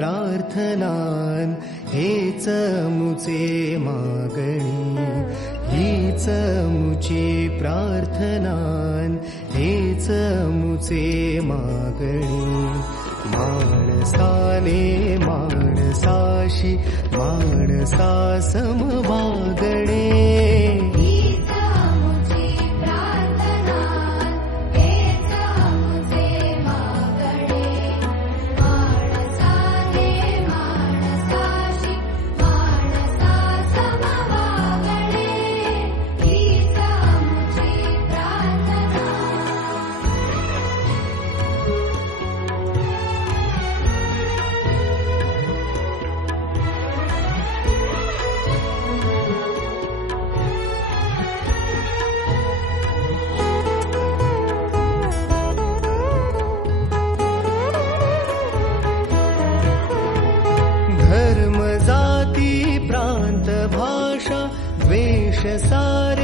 प्रार्थनान हेच मुचे मागणी, हीच मुची प्रार्थनान हेच मुचे मागणी. माणसाने माणसाशी माणसा सम वागणे, धर्म जाती प्रांत भाषा द्वेष सारे